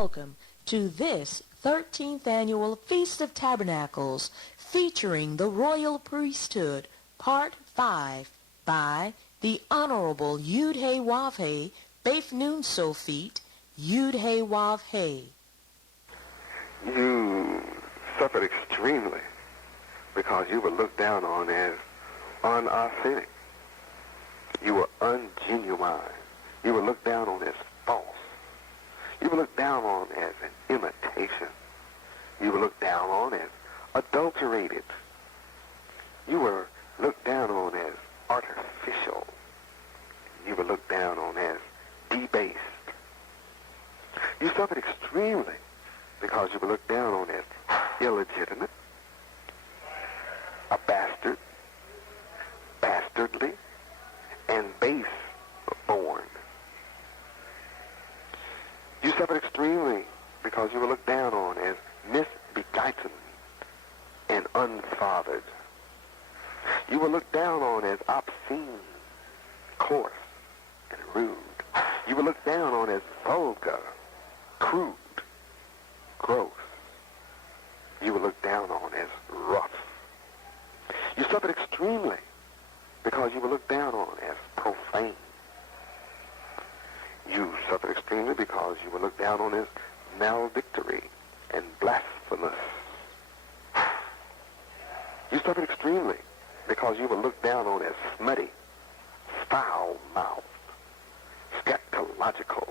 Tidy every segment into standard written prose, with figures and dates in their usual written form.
welcome to this 13th Annual Feast of Tabernacles featuring the Royal Priesthood, Part 5 by the Honorable Yud-Hey Wav-Hey, Beth Nun Sophit, Yud-Hey Wav-Hey. You suffered extremely because you were looked down on as unauthentic. You were ungenuine. You were looked down on as false. You were looked down on as an imitation. You were looked down on as adulterated. You were looked down on as artificial. You were looked down on as debased. You suffered extremely because you were looked down on as illegitimate, a bastard, bastardly, and base-born. You suffered extremely because you were looked down on as misbegotten and unfathered. You were looked down on as obscene, coarse, and rude. You were looked down on as vulgar, crude, gross. You were looked down on as rough. You suffered extremely because you were looked down on as profane. You suffered extremely because you were looked down on as maledictory and blasphemous. You suffered extremely because you were looked down on as smutty, foul-mouthed, scatological.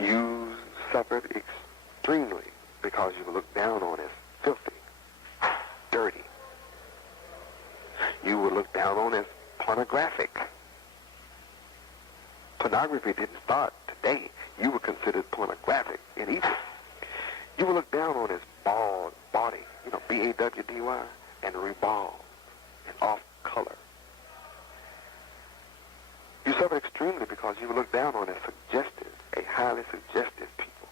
You suffered extremely because you were looked down on as filthy, dirty. You were looked down on as pornographic. Pornography didn't start today. You were considered pornographic in Egypt. You were looked down on as bald body, B-A-W-D-Y, and rebald and off color. You suffered extremely because you were looked down on as suggestive, a highly suggestive people,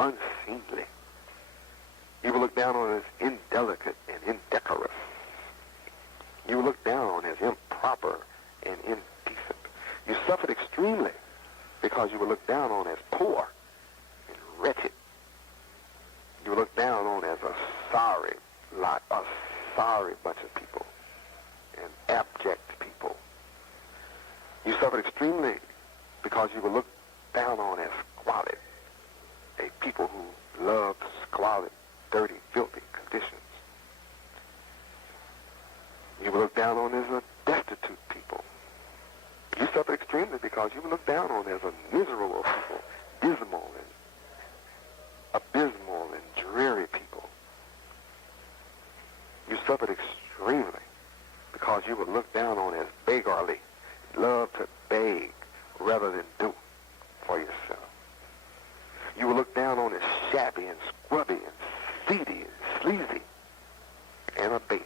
unseemly. You were looked down on as indelicate and indecorous. You were looked down on as improper and indecent. You suffered extremely because you were looked down on as poor and wretched. You were looked down on as a sorry lot, a sorry bunch of people, and abject people. You suffered extremely because you were looked down on as squalid, a people who loved squalid, dirty, filthy conditions. You were looked down on as a destitute people. You suffered extremely because you were looked down on as a miserable people, dismal and abysmal and dreary people. You suffered extremely because you were looked down on as beggarly, loved to beg rather than do for yourself. You were looked down on as shabby and scrubby and seedy and sleazy and abased.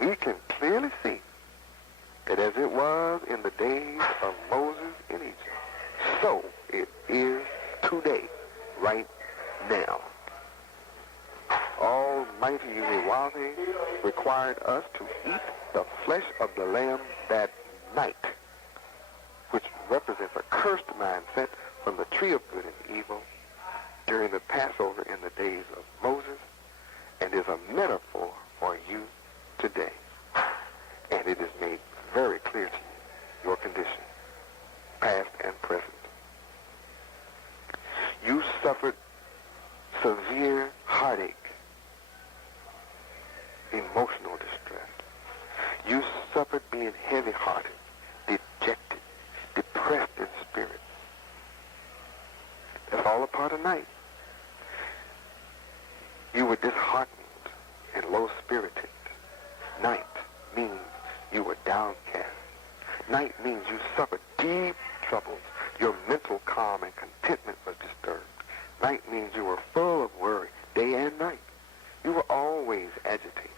We can clearly see that as it was in the days of Moses in Egypt, so it is today, right now. Almighty Yahweh required us to eat the flesh of the lamb that night, which represents a cursed mindset from the tree of good and evil during the Passover in the days of Moses, and is a metaphor for you today. And it is made very clear to you, your condition, past and present. You suffered severe heartache, emotional distress. You suffered being heavy-hearted, dejected, depressed in spirit. That's all a part of night. You were disheartened and low-spirited. Night means you were downcast. Night means you suffered deep troubles. Your mental calm and contentment was disturbed. Night means you were full of worry, day and night. You were always agitated.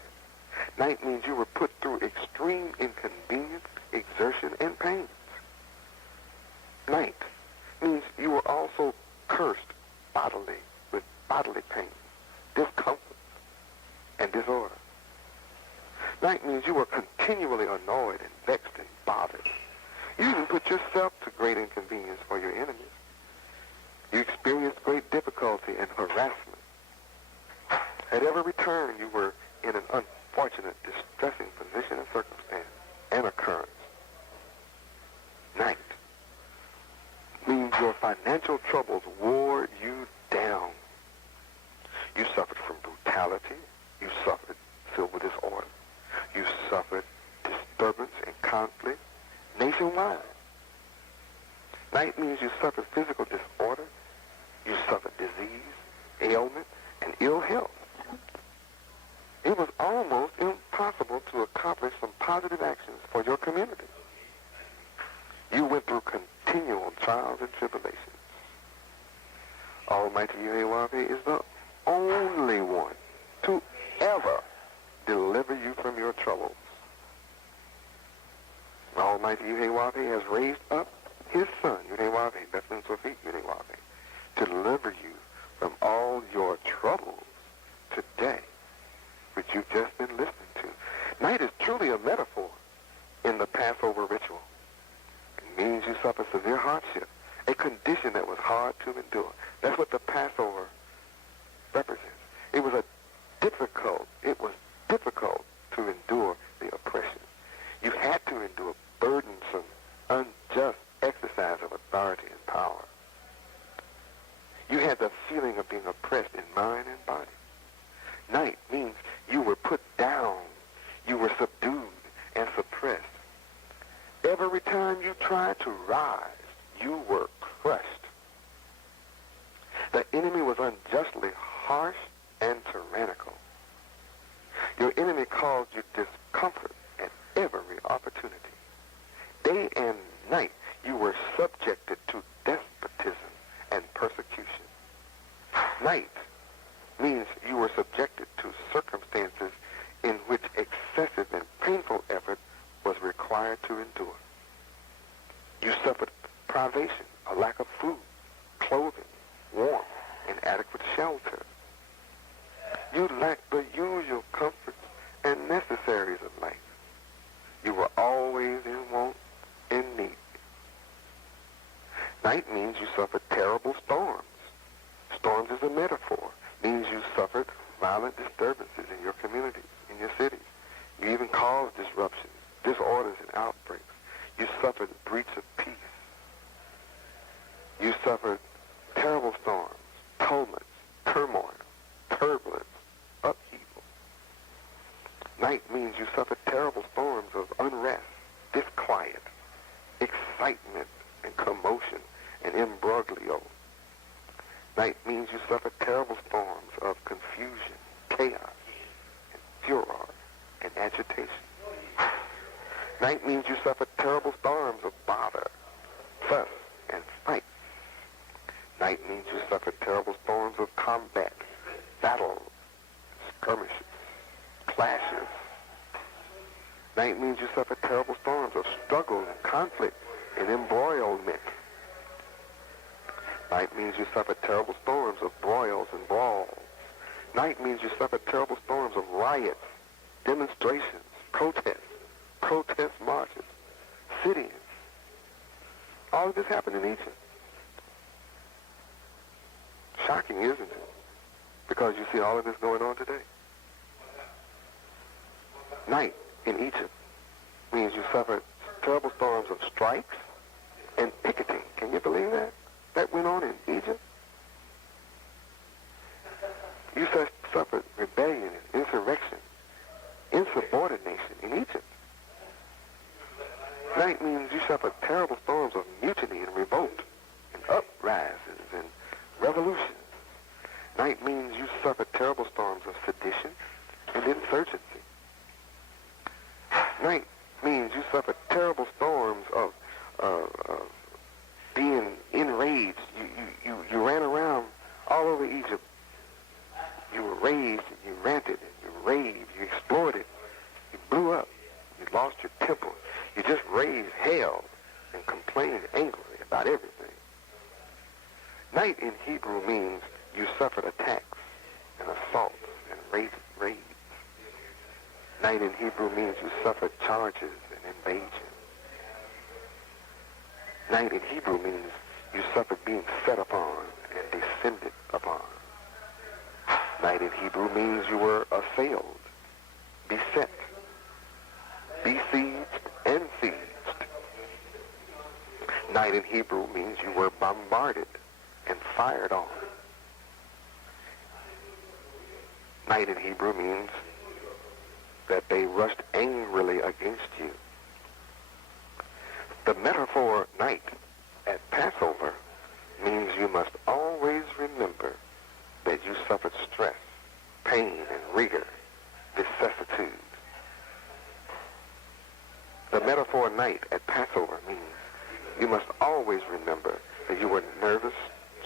Night means you were put through extreme inconvenience, exertion, and pains. Night means you were also cursed bodily with bodily pain, discomfort, and disorder. Night means you were continually annoyed and vexed and bothered. You even put yourself to great inconvenience for your enemies. You experienced great difficulty and harassment. At every turn, you were in an unfortunate, distressing position and circumstance and occurrence. Night means your financial troubles wore you down. You suffered from brutality. You suffered civil disorder. You suffered disturbance and conflict nationwide. Night means you suffered physical disorder. You suffered disease, ailment, and ill health. It was almost impossible to accomplish some positive actions for your community. You went through continual trials and tribulations. Almighty Yahweh is the only one to ever deliver you from your troubles. Almighty Yahweh has raised up his son, Yahweh, Bethlehem Sofit, Yahweh, to deliver you from all your troubles today, which you've just been listening to. Night is truly a metaphor in the Passover ritual. It means you suffer severe hardship, a condition that was hard to endure. That's what the Passover represents. It was difficult to endure the oppression. You had to endure burdensome, unjust exercise of authority and power. You had the feeling of being oppressed in mind and body. Night means you were put down, you were subdued and suppressed. Every time you tried to rise, you were crushed. The enemy was unjustly harsh and tyrannical. Your enemy caused you discomfort at every opportunity. Day and night, you were subjected to despotism and persecution. Night means you were subjected to circumstances in which excessive and painful effort was required to endure. You suffered privation, a lack of food, clothing, warmth, and adequate shelter. You lacked the usual comforts and necessaries of life. You were always in want and need. Night means you suffered terrible storms. Storms is a metaphor. Means you suffered violent disturbances in your communities, in your cities. You even caused disruptions, disorders, and outbreaks. You suffered breach of peace. You suffered terrible storms, tumults, turmoil, turbulence, upheaval. Night means you suffered terrible storms of unrest, disquiet, excitement, and commotion, and imbroglio. Night means you suffered terrible storms of confusion, chaos, and furor, and agitation. Night means you suffered terrible storms of bother, fuss, and fight. Night means you suffered terrible storms of combat, battles, skirmishes, clashes. Night means you suffered terrible storms of struggle and conflict and embroilment. Night means you suffered terrible storms of broils and brawls. Night means you suffered terrible storms of riots, demonstrations, protests, protest marches, sit-ins. All of this happened in Egypt. Shocking, isn't it? Because you see all of this going on today. Night in Egypt means you suffered terrible storms of strikes and picketing. Can you believe that? That went on in Egypt. You suffered rebellion and insurrection, insubordination in Egypt. Night means you suffered terrible storms of mutiny and revolt and uprisings and revolutions. Night means you suffered terrible storms of sedition and insurgency. Night means you suffered terrible storms of being enraged. You ran around all over Egypt. You were raged, and you ranted, and you raved, you exploited, you blew up, you lost your temper. You just raised hell and complained angrily about everything. Night in Hebrew means you suffered attacks and assaults and raids. Night in Hebrew means you suffered charges and invasion. Night in Hebrew means you suffered being set upon descended upon. Night in Hebrew means you were assailed, beset, besieged, and sieged. Night in Hebrew means you were bombarded and fired on. Night in Hebrew means that they rushed angrily against you. The metaphor night at Passover means you must always remember that you suffered stress, pain, and rigor, vicissitude. The metaphor night at Passover means you must always remember that you were nervous,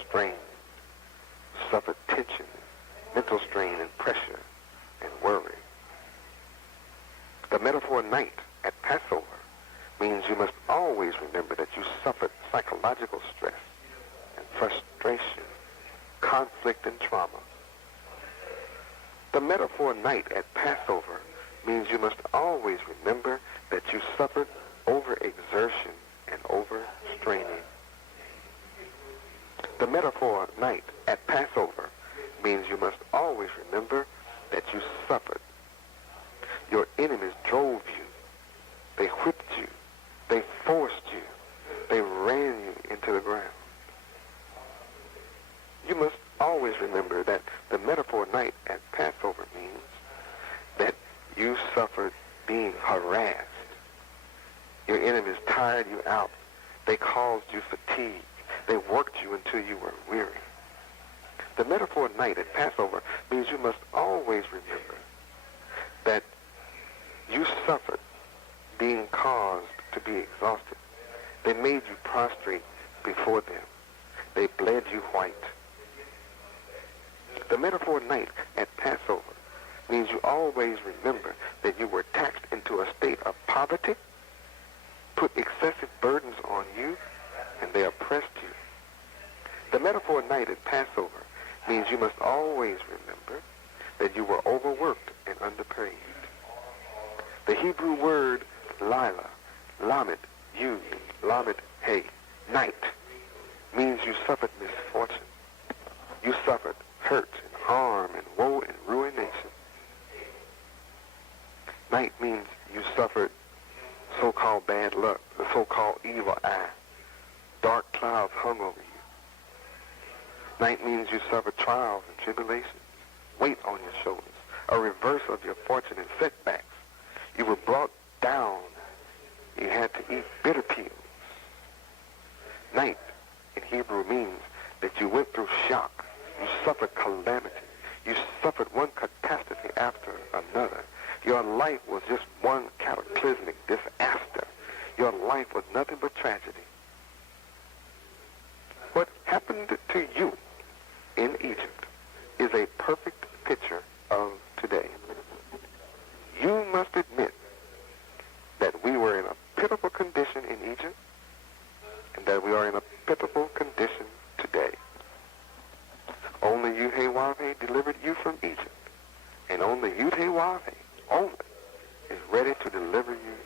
strained, suffered tension, mental strain, and pressure, and worry. The metaphor night at Passover means you must always remember that you suffered psychological stress and frustration, conflict, and trauma. The metaphor night at Passover means you must always remember that you suffered overexertion and overstraining. The metaphor night at Passover means you must always remember that you suffered. Your enemies drove you. They whipped you. They forced you. They ran you into the ground. You must always remember that the metaphor night at Passover means that you suffered being harassed. Your enemies tired you out. They caused you fatigue. They worked you until you were weary. The metaphor night at Passover means you must always remember that you suffered being caused to be exhausted. They made you prostrate before them. They bled you white. The metaphor night at Passover means you always remember that you were taxed into a state of poverty, put excessive burdens on you, and they oppressed you. The metaphor night at Passover means you must always remember that you were overworked and underpaid. The Hebrew word lila, lamed, yud, lamed, hey, night, means you suffered misfortune. You suffered hurt and harm and woe and ruination. Night means you suffered so-called bad luck, the so-called evil eye. Dark clouds hung over you. Night means you suffered trials and tribulations, weight on your shoulders, a reverse of your fortune and setbacks. You were brought down. You had to eat bitter pills. Night in Hebrew means that you went through shock. You suffered calamity. You suffered one catastrophe after another. Your life was just one cataclysmic disaster. Your life was nothing but tragedy. What happened to you in Egypt is a perfect picture of today. You must admit that we were in a pitiful condition in Egypt and that we are in a pitiful condition today. Only Yud-Heh-Wav-Heh delivered you from Egypt, and only Yud-Heh-Wav-Heh only is ready to deliver you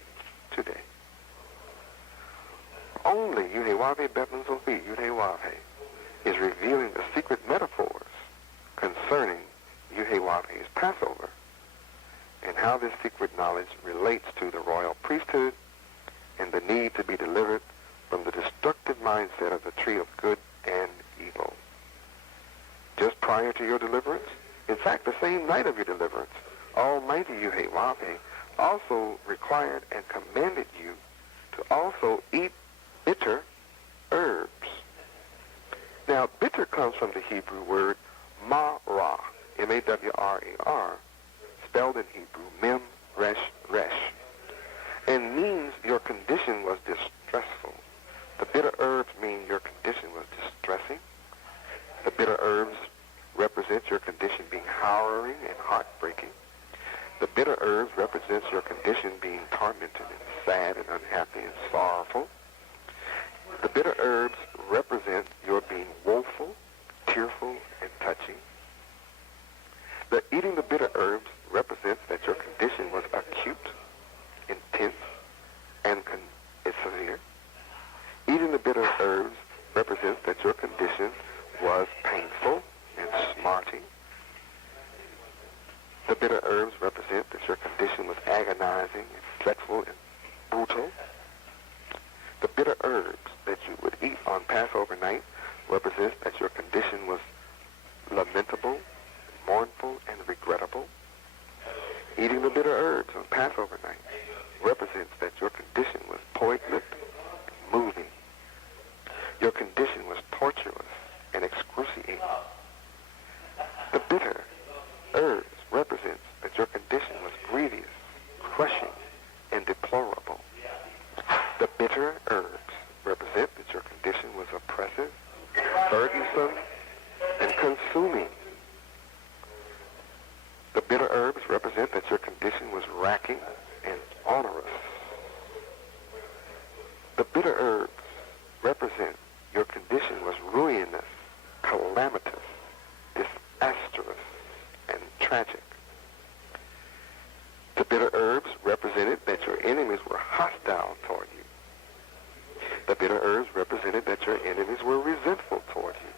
today. Only Yud-Heh-Wav-Heh Bethlehem Sophie, Yud-Heh-Wav-Heh, is revealing the secret metaphors concerning Yud-Heh-Wav-Heh's Passover and how this secret knowledge relates to the royal priesthood and the need to be delivered from the destructive mindset of the tree of good and evil. Just prior to your deliverance, in fact, the same night of your deliverance, Almighty Yud-Heh-Wav-Heh also required and commanded you to also eat bitter herbs. Now, bitter comes from the Hebrew word marah, M-A-W-R-A-R, spelled in Hebrew, mem, resh, resh, and means your condition was distressful. The bitter herbs mean your condition was distressing. The bitter herbs represent your condition being harrowing and heartbreaking. The bitter herbs represents your condition being tormented and sad and unhappy and sorrowful. The bitter herbs represent your being woeful, tearful, and touching. The eating the bitter herbs represents that your condition was acute, intense, and severe. Eating the bitter herbs represents that your condition was painful and smarting. The bitter herbs represent that your condition was agonizing and dreadful and brutal. The bitter herbs that you would eat on Passover night represents that your condition was lamentable, mournful, and regrettable. Eating the bitter herbs on Passover night represents that your condition was poignant and moving. Your condition was torturous and excruciating. The bitter herbs represents that your condition was grievous, crushing, and deplorable. The bitter herbs represent that your condition was oppressive, burdensome, and consuming. The bitter herbs represent that your condition was racking and onerous. The bitter herbs represent your condition was ruinous, calamitous, disastrous, and tragic. The bitter herbs represented that your enemies were hostile toward you. The bitter herbs represented that your enemies were resentful toward you.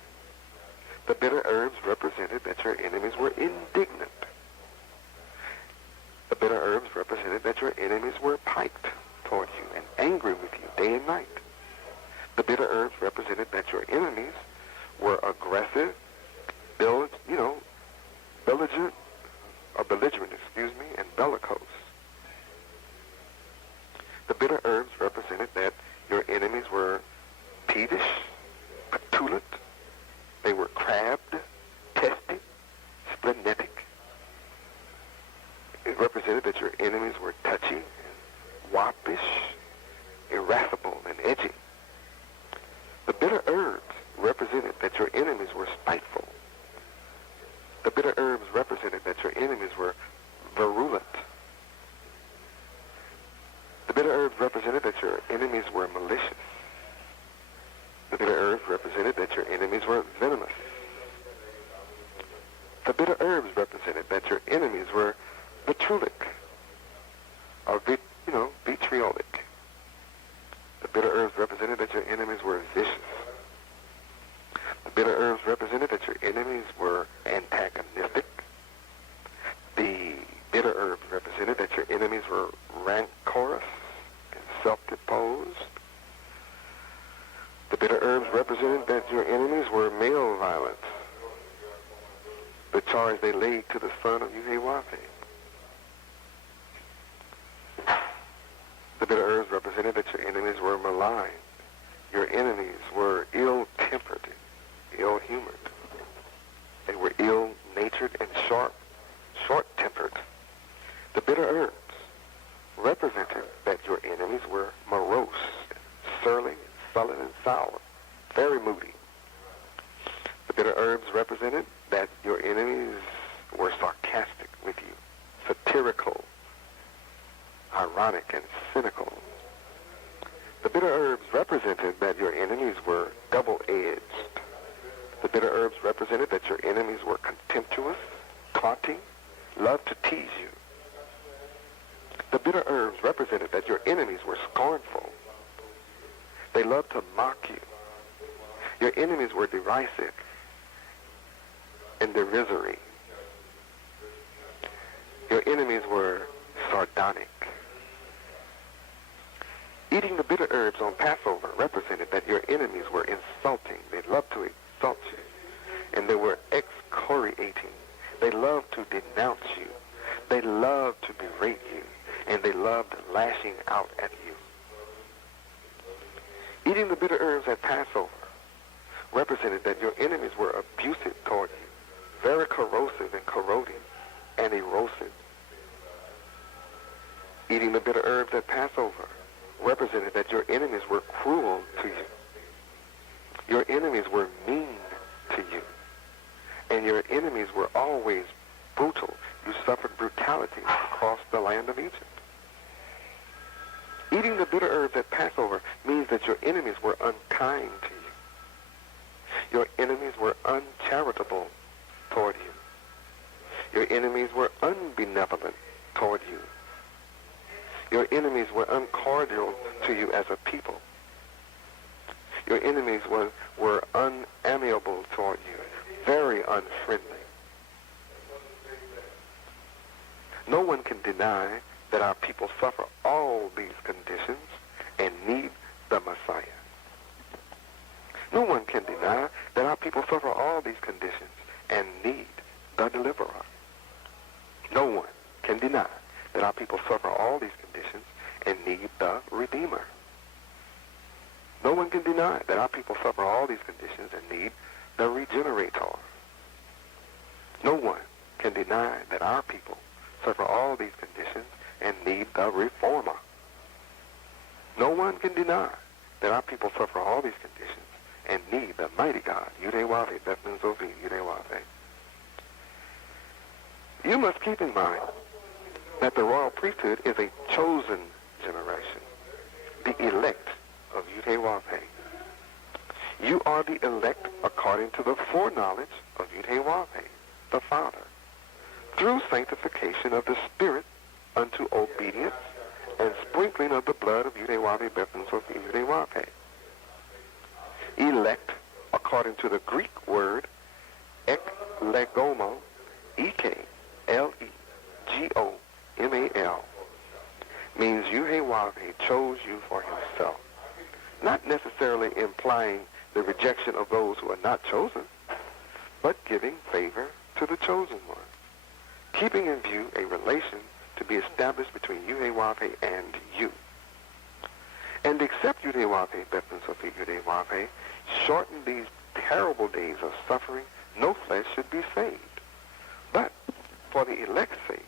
The bitter herbs represented that your enemies were indignant. The bitter herbs represented that your enemies were piked toward you and angry with you day and night. The bitter herbs represented that your enemies were aggressive, belligerent, and bellicose. The bitter herbs represented that your enemies were peevish, petulant. They were crabbed, testy, splenetic. It represented that your enemies were touchy, woppish, irascible, and edgy. The bitter herbs represented that your enemies were spiteful. The bitter herbs represented that your enemies were virulent. The bitter herbs represented that your enemies were malicious. The bitter herbs represented that your enemies were venomous. The bitter herbs represented that your enemies were vitriolic, or vitriolic. The bitter herbs represented that your enemies were vicious. The bitter herbs represented that your enemies were antagonistic. The bitter herbs represented that your enemies were rancorous and self-deposed. The bitter herbs represented that your enemies were male violent, the charge they laid to the son of Uhewafe. The bitter herbs represented that your enemies were maligned. Your enemies were ill-tempered, ill-humored. They were ill-natured and short-tempered. The bitter herbs represented that your enemies were morose, surly, sullen, and sour, very moody. The bitter herbs represented that your enemies were sarcastic with you, satirical, ironic, and cynical. The bitter herbs represented that your enemies were double-edged. The bitter herbs represented that your enemies were contemptuous, taunting, loved to tease you. The bitter herbs represented that your enemies were scornful. They loved to mock you. Your enemies were derisive and derisory. Your enemies were sardonic. Eating the bitter herbs on Passover represented that your enemies were insulting. They loved to insult you. And they were excoriating. They loved to denounce you. They loved to berate you. And they loved lashing out at you. Eating the bitter herbs at Passover represented that your enemies were abusive toward you, very corrosive and corroding and erosive. Eating the bitter herbs at Passover represented that your enemies were cruel to you. Your enemies were mean to you. And your enemies were always brutal. You suffered brutality across the land of Egypt. Eating the bitter herbs at Passover means that your enemies were unkind to you. Your enemies were uncharitable toward you. Your enemies were unbenevolent toward you. Your enemies were uncordial to you as a people. Your enemies were unamiable toward people suffer all these conditions and need the Messiah. No one can deny that our people suffer all these conditions and need the deliverer. No one can deny that our people suffer all these conditions and need the Redeemer. No one can deny that our people suffer all these conditions and need the Regenerator. No one can deny that our people suffer all these conditions and need the Reformer. No one can deny that our people suffer all these conditions and need the mighty God, Yudewave, Bethlehem Zovi, Yudewave. You must keep in mind that the royal priesthood is a chosen generation, the elect of Yudewave. You are the elect according to the foreknowledge of Yudewave, the Father, through sanctification of the Spirit unto obedience and sprinkling of the blood of Yudewave, Bethlehem Zovi, Yudewave. Elect, according to the Greek word eklegomo, E-K-L-E-G-O-M-A-L, means Yudewave chose you for himself, not necessarily implying the rejection of those who are not chosen, but giving favor to the chosen one, keeping in view a relation to be established between Yudewave and you. And except Yudewave, Bethlehem Sophie Yudewave, shorten these terrible days of suffering, no flesh should be saved. But for the elect's sake,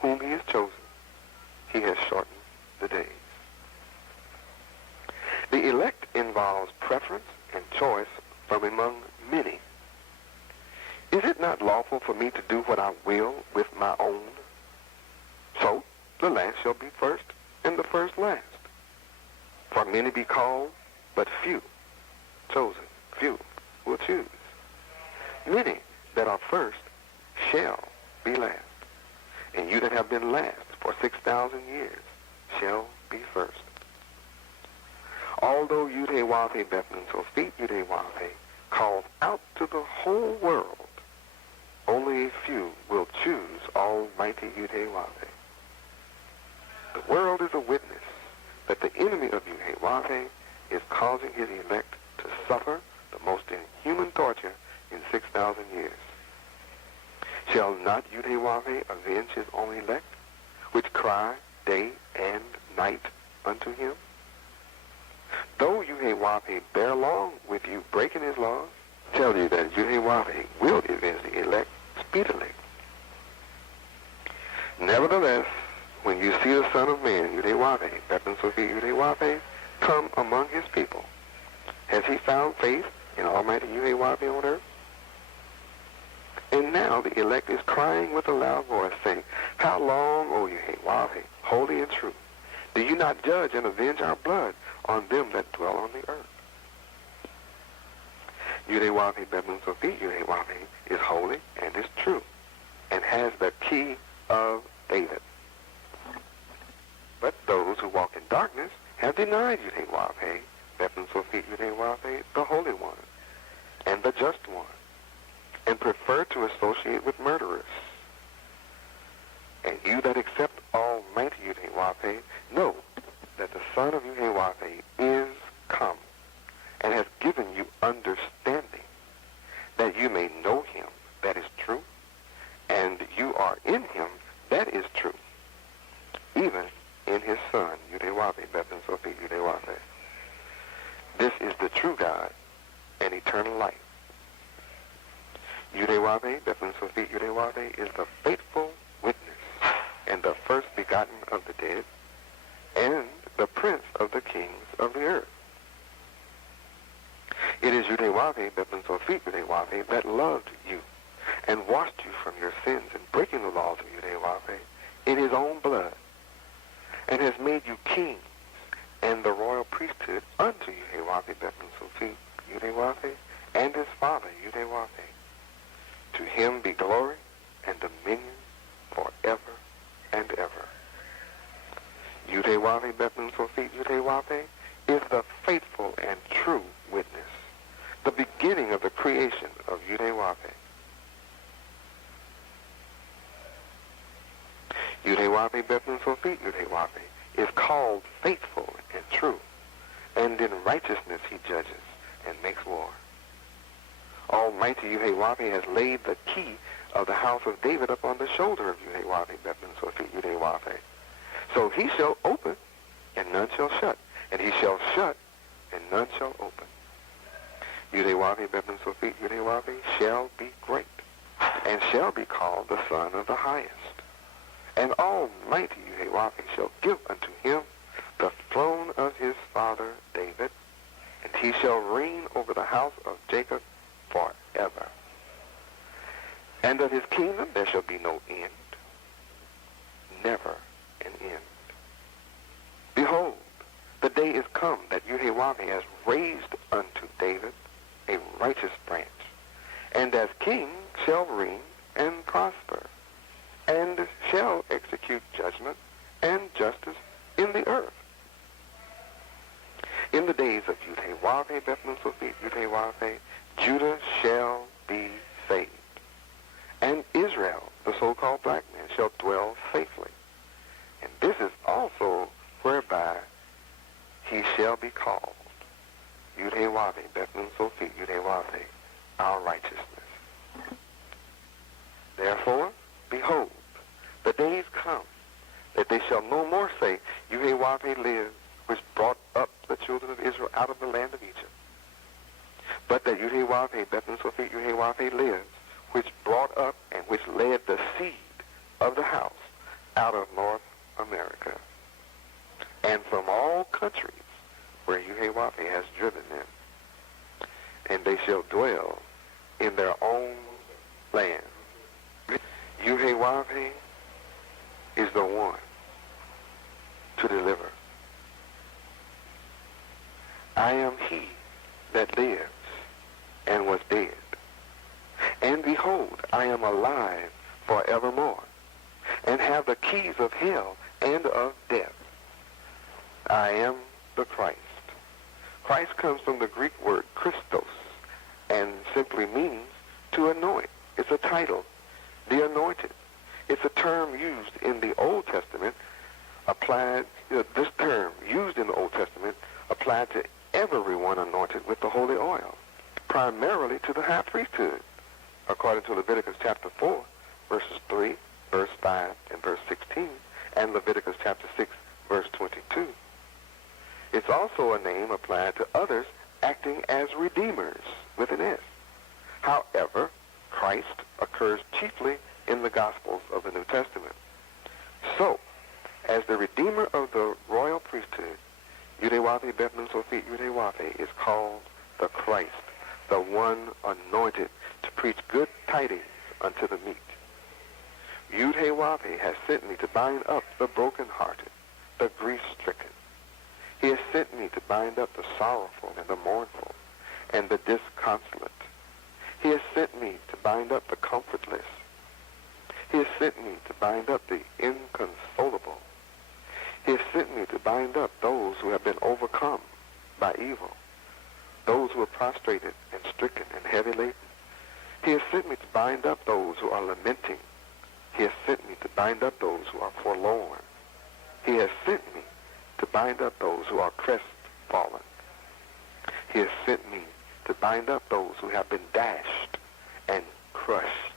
whom he has chosen, he has shortened the days. The elect involves preference and choice from among many. Is it not lawful for me to do what I will with my own? So the last shall be first, and the first last. For many be called, but few chosen. Few will choose. Many that are first shall be last. And you that have been last for 6,000 years shall be first. Although Yudewave, Bethlehem Sophie Yudewave, calls out to the whole world, only a few will choose Almighty Yudewave. The world is a witness that the enemy of Yudewave is causing his elect to suffer the most inhuman torture in 6,000 years. Shall not Yudewave avenge his own elect, which cry day and night unto him? Though Yudewave bear long with you breaking his laws, tell you that Yudewave will avenge the elect speedily. Nevertheless, when you see the Son of Man, Yudewave, Bethlehem Sophie Yudewave, come among his people, has he found faith in Almighty Yudewave on earth? And now the elect is crying with a loud voice, saying, How long, O Yudewave, holy and true, do you not judge and avenge our blood on them that dwell on the earth? Yudewave, Bethlehem Sophie Yudewave, is holy and is true, and has the key of David. But those who walk in darkness have denied Yudewave, Bethlehem Sophie Yudewave, the Holy One, and the Just One, and prefer to associate with murderers. And you that accept Almighty Yudewave know that the Son of Yudewave is come, and has given you understanding, that you may know him that is true, and you are in him that is true, even in his Son, Yudewave, Bethlehem Sophie Yudewave. This is the true God and eternal life. Yudewave, Bethlehem Sophie Yudewave, is the faithful witness and the first begotten of the dead, and the prince of the kings of the earth. It is Yudewave, Bethlehem Sophie Yudewave, that loved you and washed you from your sins in breaking the laws of Yudewave in his own blood, and has made you kings and the royal priesthood unto Yudewave, Bethlehem Sophie Yudewave, and his father Yudewave. To him be glory and dominion forever and ever. Yudewave, Bethlehem Sophie Yudewave, is the faithful and true witness, the beginning of the creation of Yudewave. Yudewave Yudhe-Wahve Bethlehem Sophit Yudhe-Wahve, is called faithful and true, and in righteousness he judges and makes war. Almighty Yudhe-Wahve has laid the key of the house of David upon the shoulder of Yudhe-Wahve Bethlehem Sophit Yudhe-Wahve. So he shall open, and none shall shut, and he shall shut, and none shall open. Yudhe-Wahve Bethlehem Sophit Yudhe-Wahve shall be great, and shall be called the Son of the Highest. And Almighty Yudhe-Wahve shall give unto him the throne of his father David, and he shall reign over the house of Jacob forever. And of his kingdom there shall be no end, never an end. Behold, the day is come that Yudhe-Wahve has raised unto David a righteous branch, and as king shall reign and prosper, and shall execute judgment and justice in the earth. In the days of Yudhe-Wahve Bethlehem Sophit Yudhe-Wahve, Judah shall be saved, and Israel, the so-called black man, shall dwell safely. And this is also whereby he shall be called Yudhe-Wahve Bethlehem Sophit Yudhe-Wahve, our righteousness. Therefore, behold, the days come that they shall no more say, Yudhe-Wahve lives, which brought up the children of Israel out of the land of Egypt. But that Yudhe-Wahve Bethlehem Sophit Yudhe-Wahve lives, which brought up and which led the seed of the house out of North America, and from all countries where Yudhe-Wahve has driven them, and they shall dwell in their own land. Yudhe-Wahve is the one to deliver. I am he that lives and was dead. And behold, I am alive forevermore, and have the keys of hell and of death. I am the Christ. Christ comes from the Greek word Christos, and simply means to anoint. It's a title, the anointed. It's a term used in the Old Testament, this term used in the Old Testament applied to everyone anointed with the holy oil, primarily to the high priesthood, according to Leviticus chapter 4, verses 3, verse 5, and verse 16, and Leviticus chapter 6, verse 22. It's also a name applied to others acting as redeemers with an S. However, Christ occurs chiefly in the Gospels of the New Testament. So, as the Redeemer of the royal priesthood, Yudhe-Wahve Bethlehem Sophit Yudhe-Wahve is called the Christ, the one anointed to preach good tidings unto the meek. Yudhe-Wahve has sent me to bind up the brokenhearted, the grief-stricken. He has sent me to bind up the sorrowful and the mournful and the disconsolate. He has sent me to bind up the comfortless. He has sent me to bind up the inconsolable. He has sent me to bind up those who have been overcome by evil, those who are prostrated and stricken and heavy laden. He has sent me to bind up those who are lamenting. He has sent me to bind up those who are forlorn. He has sent me to bind up those who are crestfallen. He has sent me to bind up those who have been dashed and crushed.